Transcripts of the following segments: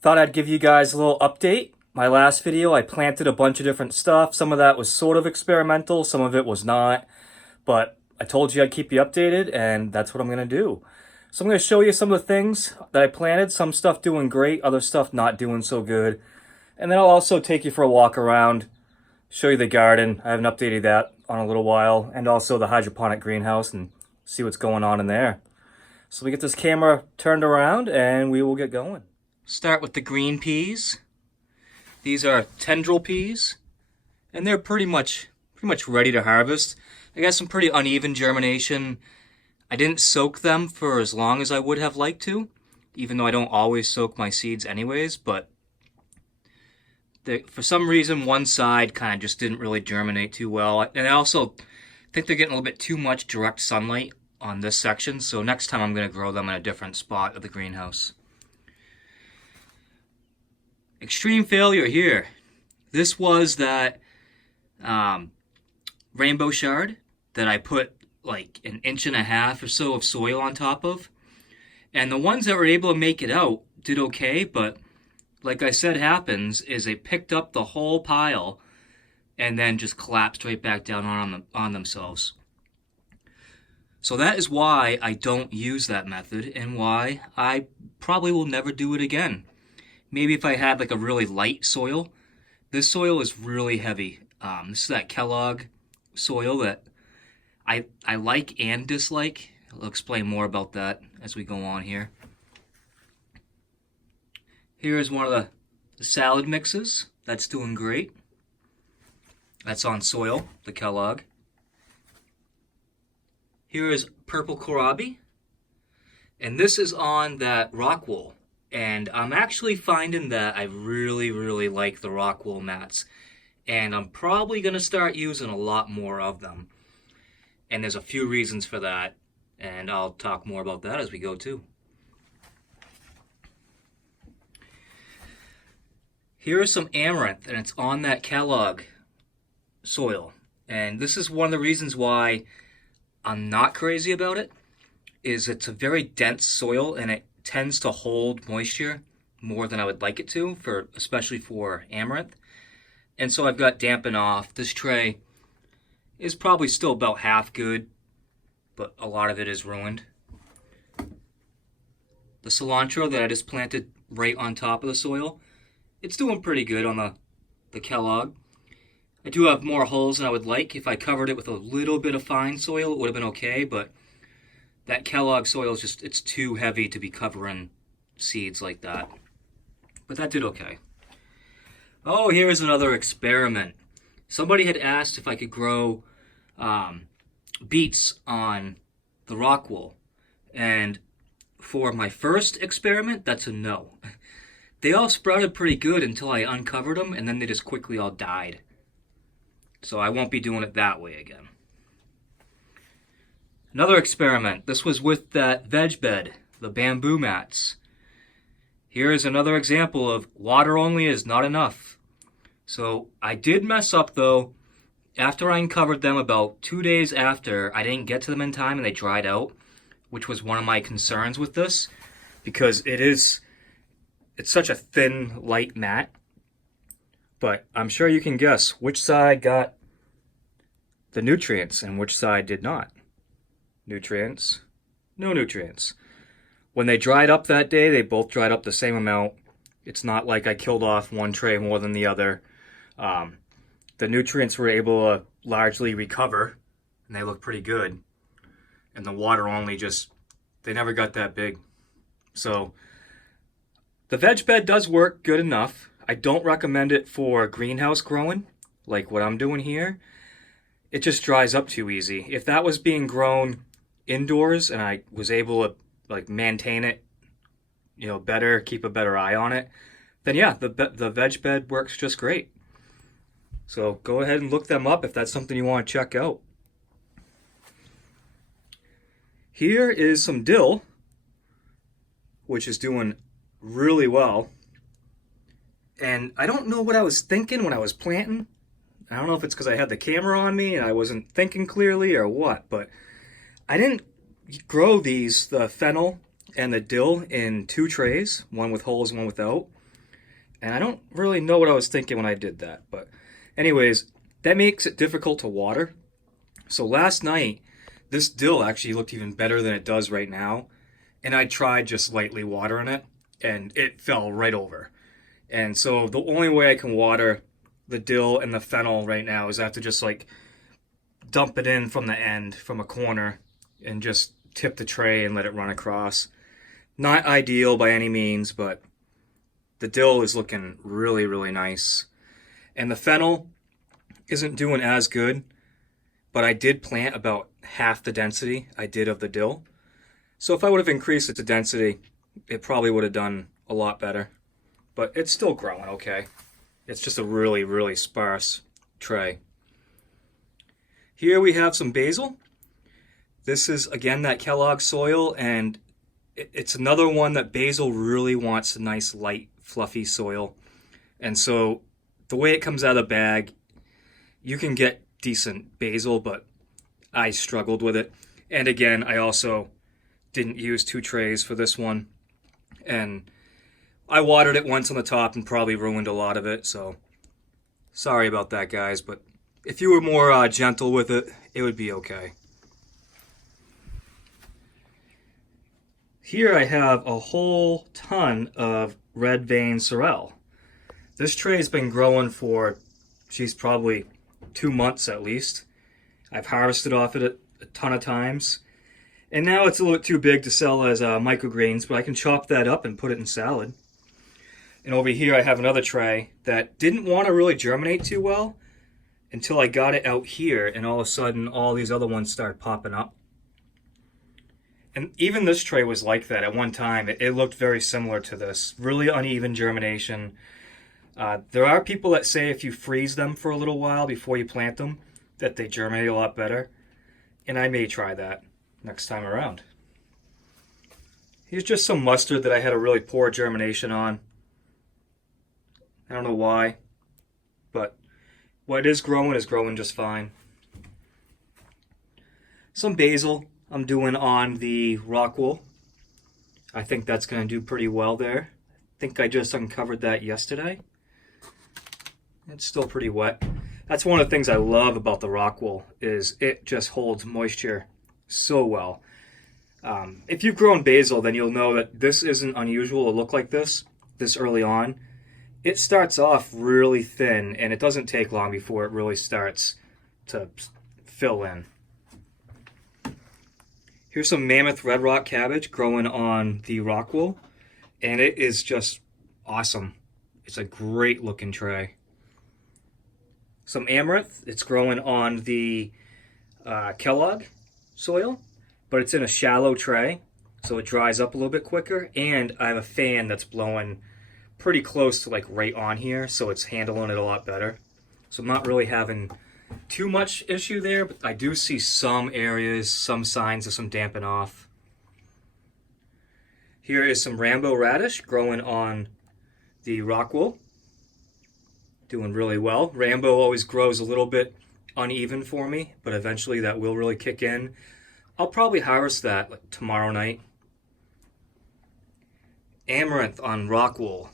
Thought I'd give you guys a little update. My last video, I planted a bunch of different stuff. Some of that was sort of experimental, some of it was not. But I told you I'd keep you updated, and that's what I'm going to do. So I'm going to show you some of the things that I planted. Some stuff doing great, other stuff not doing so good. And then I'll also take you for a walk around, show you the garden. I haven't updated that on a little while. And also the hydroponic greenhouse and see what's going on in there. So we get this camera turned around and we will get going. Start with the green peas. These are tendril peas, and they're pretty much ready to harvest. They got some pretty uneven germination. I didn't soak them for as long as I would have liked to, even though I don't always soak my seeds anyways, but for some reason one side kind of just didn't really germinate too well. And I also think they're getting a little bit too much direct sunlight on this section, so next time I'm going to grow them in a different spot of the greenhouse. Extreme failure here. This was that rainbow shard that I put like 1.5 inches or so of soil on top of. And the ones that were able to make it out did okay, but like I said happens, is they picked up the whole pile and then just collapsed right back down on themselves. So that is why I don't use that method and why I probably will never do it again. Maybe if I had like a really light soil. This soil is really heavy. This is that Kellogg soil that I like and dislike. I'll explain more about that as we go on here. Here is one of the salad mixes. That's doing great. That's on soil, the Kellogg. Here is purple kohlrabi. And this is on that Rockwool. And I'm actually finding that I really like the Rockwool mats. And I'm probably going to start using a lot more of them. And there's a few reasons for that. And I'll talk more about that as we go too. Here is some amaranth, and it's on that Kellogg soil. And this is one of the reasons why I'm not crazy about it. Is it's a very dense soil, and it tends to hold moisture more than I would like it to, especially for amaranth. And so I've got dampen off. This tray is probably still about half good, but a lot of it is ruined. The cilantro that I just planted right on top of the soil, it's doing pretty good on the Kellogg. I do have more holes than I would like. If I covered it with a little bit of fine soil, it would have been okay, but that Kellogg soil is just, it's too heavy to be covering seeds like that. But that did okay. Oh, here's another experiment. Somebody had asked if I could grow beets on the Rockwool. And for my first experiment, that's a no. They all sprouted pretty good until I uncovered them, and then they just quickly all died. So I won't be doing it that way again. Another experiment. This was with that veg bed, the bamboo mats. Here is another example of water only is not enough. So I did mess up though. After I uncovered them about 2 days after, I didn't get to them in time and they dried out, which was one of my concerns with this, because it's such a thin, light mat. But I'm sure you can guess which side got the nutrients and which side did not. Nutrients, no nutrients. When they dried up that day, they both dried up the same amount. It's not like I killed off one tray more than the other. The nutrients were able to largely recover, and they look pretty good. And the water only they never got that big. So the veg bed does work good enough. I don't recommend it for greenhouse growing, like what I'm doing here. It just dries up too easy. If that was being grown indoors and I was able to like maintain it, better, keep a better eye on it, then yeah, the veg bed works just great. So go ahead and look them up if that's something you want to check out. Here is some dill, which is doing really well. And I don't know what I was thinking when I was planting. I don't know if it's because I had the camera on me and I wasn't thinking clearly or what, but I didn't grow the fennel and the dill in 2 trays, one with holes, one without. And I don't really know what I was thinking when I did that. But anyways, that makes it difficult to water. So last night, this dill actually looked even better than it does right now. And I tried just lightly watering it, and it fell right over. And so the only way I can water the dill and the fennel right now is I have to just like dump it in from the end, from a corner, and just tip the tray and let it run across. Not ideal by any means, but the dill is looking really, really nice. And the fennel isn't doing as good, but I did plant about half the density I did of the dill. So if I would have increased the density, it probably would have done a lot better. But it's still growing okay. It's just a really, really sparse tray. Here we have some basil. This is, again, that Kellogg soil, and it's another one that basil really wants a nice, light, fluffy soil. And so the way it comes out of the bag, you can get decent basil, but I struggled with it. And again, I also didn't use 2 trays for this one. And I watered it once on the top and probably ruined a lot of it, so sorry about that, guys. But if you were more gentle with it, it would be okay. Here I have a whole ton of red vein sorrel. This tray's been growing for, geez, probably 2 months at least. I've harvested off it a ton of times. And now it's a little bit too big to sell as microgreens, but I can chop that up and put it in salad. And over here I have another tray that didn't want to really germinate too well until I got it out here, and all of a sudden all these other ones started popping up. And even this tray was like that at one time. It looked very similar to this. Really uneven germination. There are people that say if you freeze them for a little while before you plant them, that they germinate a lot better. And I may try that next time around. Here's just some mustard that I had a really poor germination on. I don't know why, but what is growing just fine. Some basil I'm doing on the Rockwool. I think that's going to do pretty well there. I think I just uncovered that yesterday. It's still pretty wet. That's one of the things I love about the Rockwool, is it just holds moisture so well. If you've grown basil, then you'll know that this isn't unusual to look like this early on. It starts off really thin, and it doesn't take long before it really starts to fill in. Here's some mammoth red rock cabbage growing on the Rockwool, and it is just awesome. It's a great looking tray. Some amaranth, it's growing on the Kellogg soil, but it's in a shallow tray, so it dries up a little bit quicker, and I have a fan that's blowing pretty close to like right on here, so it's handling it a lot better. So I'm not really having too much issue there, but I do see some areas, some signs of some damping off. Here is some Rambo radish growing on the Rockwool. Doing really well. Rambo always grows a little bit uneven for me, but eventually that will really kick in. I'll probably harvest that like tomorrow night. Amaranth on Rockwool.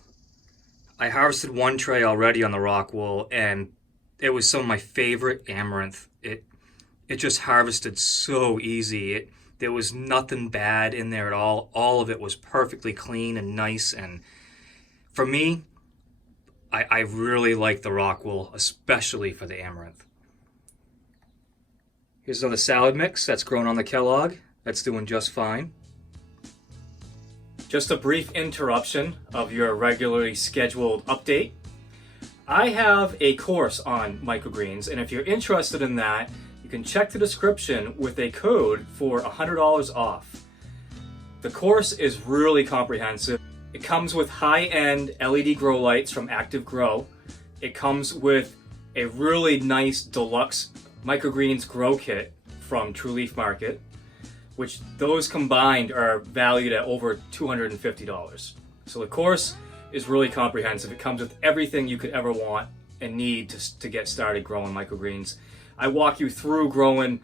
I harvested 1 tray already on the Rockwool, and it was some of my favorite amaranth. It just harvested so easy. There was nothing bad in there at all. All of it was perfectly clean and nice, and for me, I really like the Rockwool, especially for the amaranth. Here's another salad mix that's grown on the Kellogg. That's doing just fine. Just a brief interruption of your regularly scheduled update. I have a course on microgreens, and if you're interested in that, you can check the description with a code for $100 off. The course is really comprehensive. It comes with high-end LED grow lights from Active Grow. It comes with a really nice deluxe microgreens grow kit from True Leaf Market, which those combined are valued at over $250. So the course is really comprehensive. It comes with everything you could ever want and need to get started growing microgreens. I walk you through growing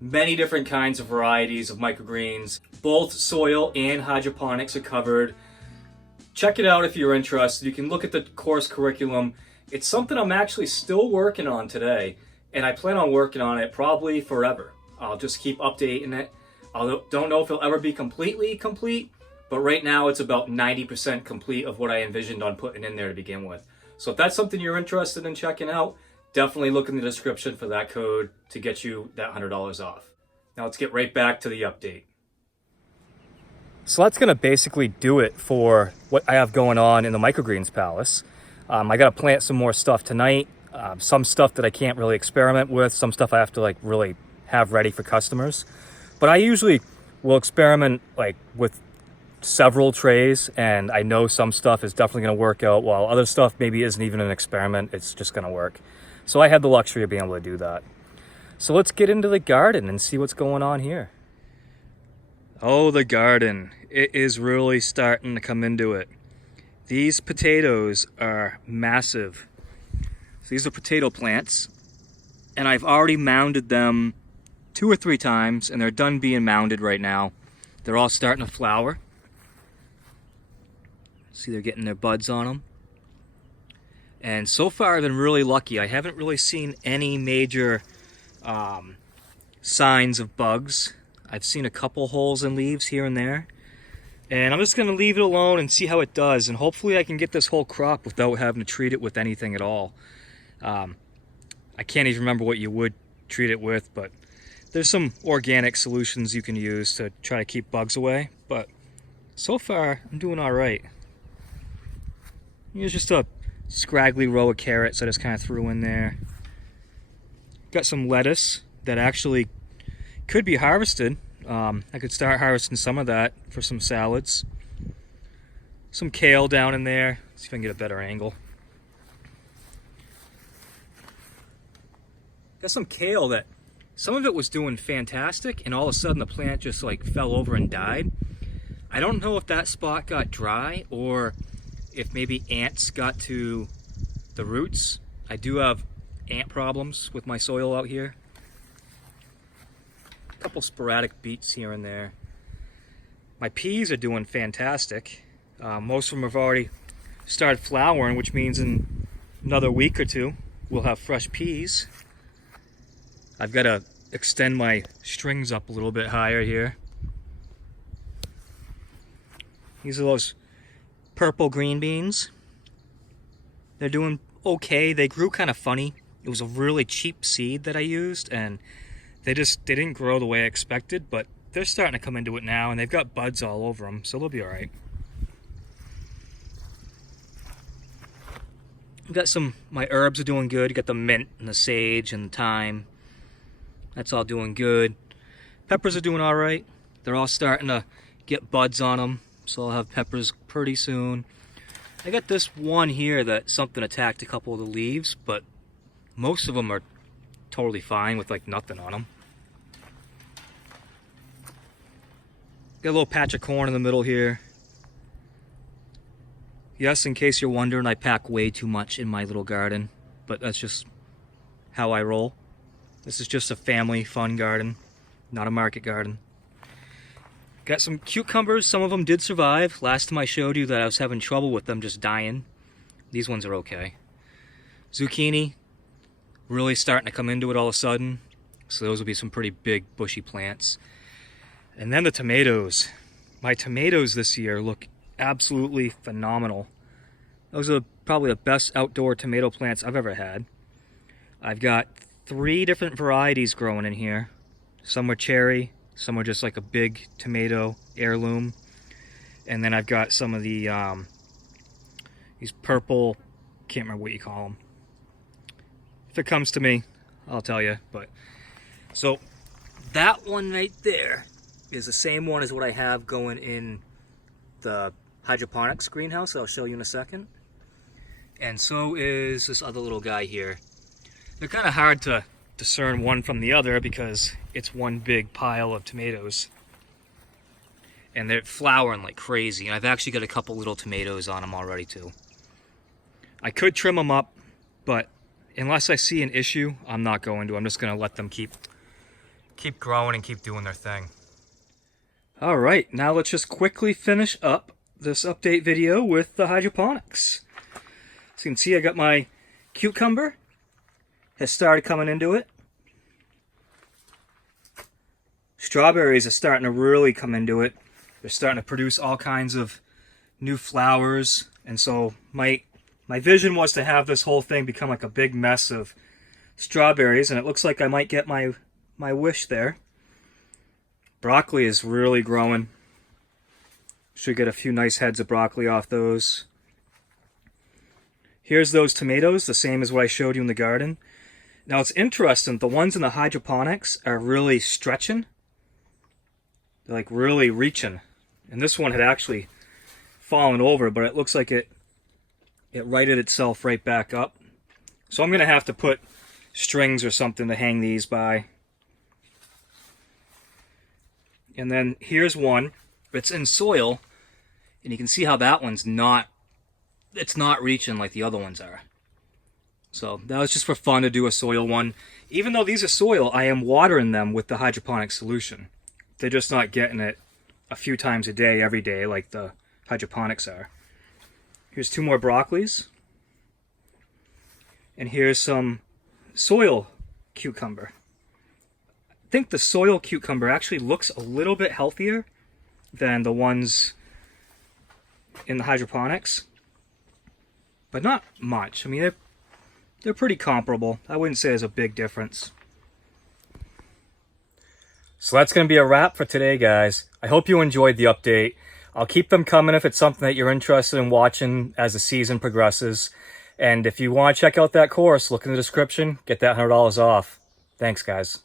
many different kinds of varieties of microgreens. Both soil and hydroponics are covered. check it out if you're interested. You can look at the course curriculum. It's something I'm actually still working on today, and I plan on working on it probably forever. I'll just keep updating it. I don't know if it'll ever be completely complete, but right now it's about 90% complete of what I envisioned on putting in there to begin with. So if that's something you're interested in checking out, definitely look in the description for that code to get you that $100 off. Now let's get right back to the update. So that's going to basically do it for what I have going on in the Microgreens Palace. I got to plant some more stuff tonight. Some stuff that I can't really experiment with. Some stuff I have to like really have ready for customers. But I usually will experiment like with several trays, and I know some stuff is definitely going to work out, while other stuff maybe isn't even an experiment. It's just going to work. So I had the luxury of being able to do that. So let's get into the garden and see what's going on here. Oh, the garden. It is really starting to come into it. These potatoes are massive. So these are potato plants, and I've already mounded them 2 or 3 times, and they're done being mounded right now. They're all starting to flower. See, they're getting their buds on them. And so far I've been really lucky. I haven't really seen any major signs of bugs. I've seen a couple holes in leaves here and there. And I'm just going to leave it alone and see how it does. And hopefully I can get this whole crop without having to treat it with anything at all. I can't even remember what you would treat it with, but there's some organic solutions you can use to try to keep bugs away. But so far I'm doing all right. Here's just a scraggly row of carrots I just kind of threw in there. Got some lettuce that actually could be harvested. I could start harvesting some of that for some salads. Some kale down in there. See if I can get a better angle. Got some kale that some of it was doing fantastic, and all of a sudden the plant just like fell over and died. I don't know if that spot got dry or if maybe ants got to the roots. I do have ant problems with my soil out here. A couple sporadic beets here and there. My peas are doing fantastic. Most of them have already started flowering, which means in another week or 2 we'll have fresh peas. I've got to extend my strings up a little bit higher here. These are those purple green beans. They're doing okay. They grew kind of funny. It was a really cheap seed that I used, and they didn't grow the way I expected, but they're starting to come into it now, and they've got buds all over them, so they'll be all right. Got some, my herbs are doing good. You got the mint and the sage and the thyme. That's all doing good. Peppers are doing all right. They're all starting to get buds on them, so I'll have peppers pretty soon. I got this one here that something attacked a couple of the leaves, but most of them are totally fine with like nothing on them. Got a little patch of corn in the middle here. Yes, in case you're wondering, I pack way too much in my little garden, but that's just how I roll. This is just a family fun garden, not a market garden. Got some cucumbers. Some of them did survive. Last time I showed you that I was having trouble with them just dying. These ones are okay. Zucchini, really starting to come into it all of a sudden. So those will be some pretty big bushy plants. And then the tomatoes. My tomatoes this year look absolutely phenomenal. Those are probably the best outdoor tomato plants I've ever had. I've got 3 different varieties growing in here. Some are cherry, some are just like a big tomato heirloom. And then I've got some of the these purple, can't remember what you call them. If it comes to me, I'll tell you. But so that one right there is the same one as what I have going in the hydroponics greenhouse that I'll show you in a second. And so is this other little guy here. They're kind of hard to discern one from the other because it's one big pile of tomatoes. And they're flowering like crazy. And I've actually got a couple little tomatoes on them already too. I could trim them up, but unless I see an issue, I'm not going to. I'm just going to let them keep growing and keep doing their thing. All right, now let's just quickly finish up this update video with the hydroponics. So you can see I got my cucumber has started coming into it. Strawberries are starting to really come into it. They're starting to produce all kinds of new flowers, and so my vision was to have this whole thing become like a big mess of strawberries, and it looks like I might get my wish there. Broccoli is really growing. Should get a few nice heads of broccoli off those. Here's those tomatoes, the same as what I showed you in the garden. Now it's interesting, the ones in the hydroponics are really stretching. They're like really reaching. And this one had actually fallen over, but it looks like it righted itself right back up. So I'm going to have to put strings or something to hang these by. And then here's one. It's in soil, and you can see how that one's not reaching like the other ones are. So that was just for fun to do a soil one. Even though these are soil, I am watering them with the hydroponic solution. They're just not getting it a few times a day, every day, like the hydroponics are. Here's two more broccolis. And here's some soil cucumber. I think the soil cucumber actually looks a little bit healthier than the ones in the hydroponics. But not much. I mean, they're pretty comparable. I wouldn't say there's a big difference. So that's going to be a wrap for today, guys. I hope you enjoyed the update. I'll keep them coming if it's something that you're interested in watching as the season progresses. And if you want to check out that course, look in the description. Get that $100 off. Thanks, guys.